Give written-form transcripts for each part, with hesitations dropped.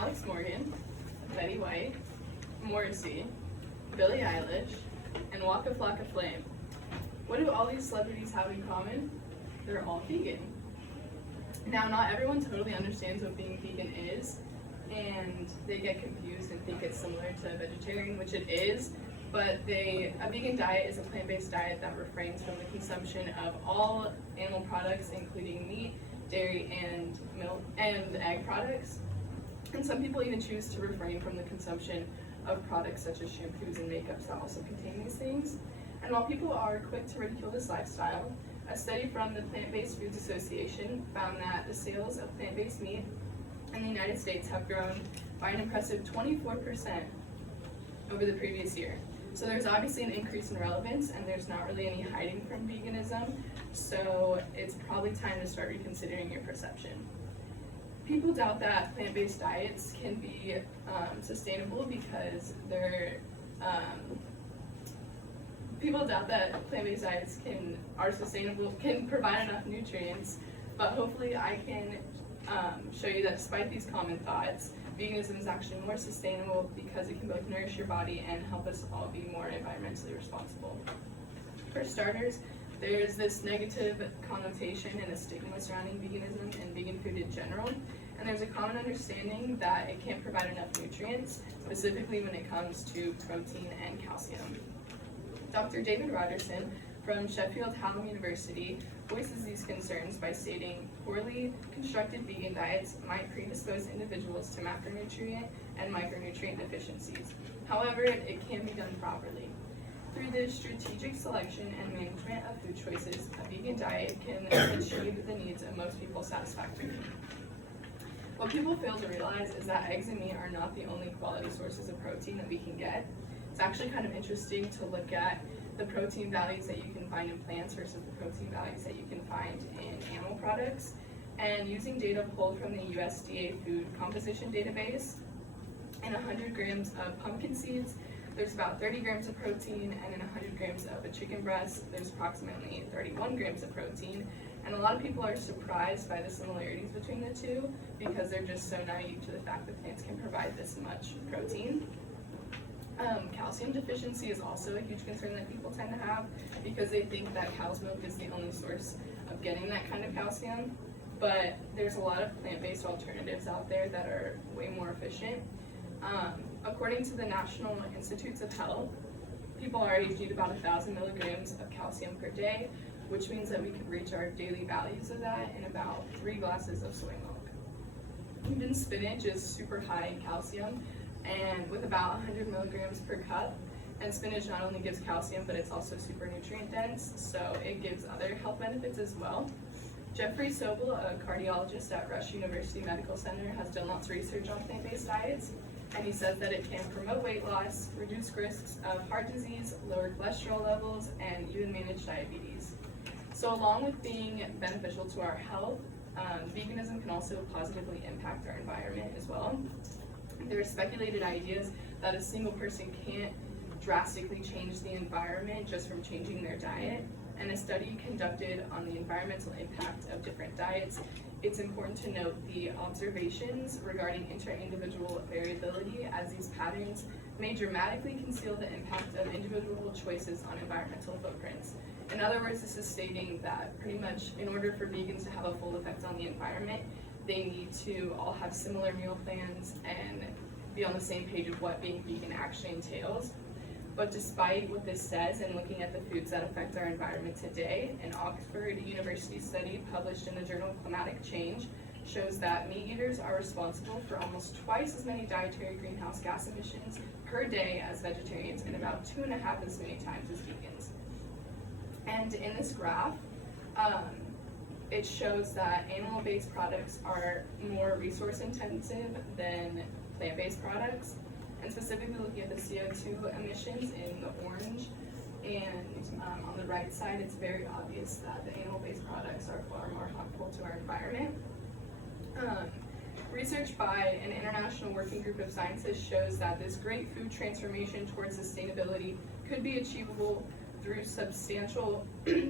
Alex Morgan, Betty White, Morrissey, Billie Eilish, and Waka Flocka Flame. What do all these celebrities have in common? They're all vegan. Now, not everyone totally understands what being vegan is, and they get confused and think it's similar to vegetarian, which it is, but a vegan diet is a plant-based diet that refrains from the consumption of all animal products, including meat, dairy, and milk, and egg products. And some people even choose to refrain from the consumption of products such as shampoos and makeups that also contain these things. And while people are quick to ridicule this lifestyle, a study from the Plant-Based Foods Association found that the sales of plant-based meat in the United States have grown by an impressive 24% over the previous year. So there's obviously an increase in relevance, and there's not really any hiding from veganism, so it's probably time to start reconsidering your perception. People doubt that plant-based diets can be sustainable because people doubt that plant-based diets are sustainable, can provide enough nutrients, but hopefully I can show you that despite these common thoughts, veganism is actually more sustainable because it can both nourish your body and help us all be more environmentally responsible. For starters, there's this negative connotation and a stigma surrounding veganism and vegan food in general, and there's a common understanding that it can't provide enough nutrients, specifically when it comes to protein and calcium. Dr. David Rogerson from Sheffield Hallam University voices these concerns by stating poorly constructed vegan diets might predispose individuals to macronutrient and micronutrient deficiencies. However, it can be done properly. Through the strategic selection and management of food choices, a vegan diet can achieve the needs of most people satisfactorily. What people fail to realize is that eggs and meat are not the only quality sources of protein that we can get. It's actually kind of interesting to look at the protein values that you can find in plants versus the protein values that you can find in animal products. And using data pulled from the USDA Food Composition Database, in 100 grams of pumpkin seeds, there's about 30 grams of protein, and in 100 grams of a chicken breast, there's approximately 31 grams of protein. And a lot of people are surprised by the similarities between the two because they're just so naive to the fact that plants can provide this much protein. Calcium deficiency is also a huge concern that people tend to have because they think that cow's milk is the only source of getting that kind of calcium. But there's a lot of plant-based alternatives out there that are way more efficient. According to the National Institutes of Health, people our age need about 1,000 milligrams of calcium per day, which means that we could reach our daily values of that in about 3 glasses of soy milk. Even spinach is super high in calcium, and with about 100 milligrams per cup. And spinach not only gives calcium, but it's also super nutrient dense, so it gives other health benefits as well. Jeffrey Sobel, a cardiologist at Rush University Medical Center, has done lots of research on plant-based diets, and he says that it can promote weight loss, reduce risks of heart disease, lower cholesterol levels, and even manage diabetes. So along with being beneficial to our health, veganism can also positively impact our environment as well. There are speculated ideas that a single person can't drastically change the environment just from changing their diet. And a study conducted on the environmental impact of different diets, it's important to note the observations regarding intra-individual variability, as these patterns may dramatically conceal the impact of individual choices on environmental footprints. In other words, this is stating that pretty much in order for vegans to have a full effect on the environment, they need to all have similar meal plans and be on the same page of what being vegan actually entails. But despite what this says, and looking at the foods that affect our environment today, an Oxford University study published in the journal Climatic Change shows that meat eaters are responsible for almost twice as many dietary greenhouse gas emissions per day as vegetarians, and about 2.5 as many times as vegans. And in this graph, it shows that animal-based products are more resource-intensive than plant-based products, and specifically looking at the CO2 emissions in the orange, and on the right side, it's very obvious that the animal-based products are far more harmful to our environment. Research by an international working group of scientists shows that this great food transformation towards sustainability could be achievable through substantial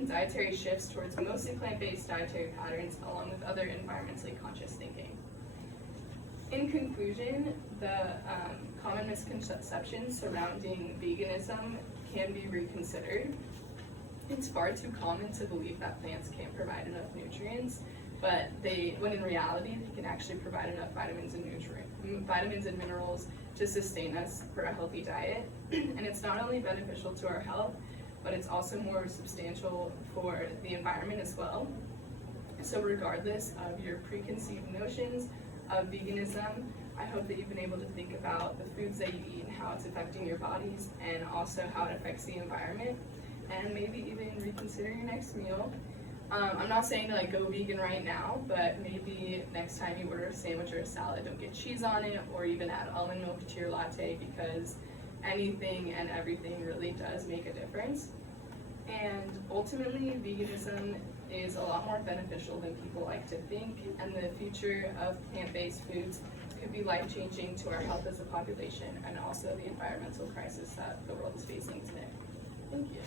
dietary shifts towards mostly plant-based dietary patterns, along with other environmentally conscious thinking. In conclusion, the common misconceptions surrounding veganism can be reconsidered. It's far too common to believe that plants can't provide enough nutrients, but when in reality, they can actually provide enough vitamins and minerals to sustain us for a healthy diet. And it's not only beneficial to our health, but it's also more substantial for the environment as well. So regardless of your preconceived notions of veganism, I hope that you've been able to think about the foods that you eat and how it's affecting your bodies, and also how it affects the environment, and maybe even reconsider your next meal. I'm not saying to go vegan right now, but maybe next time you order a sandwich or a salad, don't get cheese on it, or even add almond milk to your latte, because anything and everything really does make a difference. And ultimately, veganism is a lot more beneficial than people like to think, and the future of plant-based foods could be life-changing to our health as a population, and also the environmental crisis that the world is facing today. Thank you.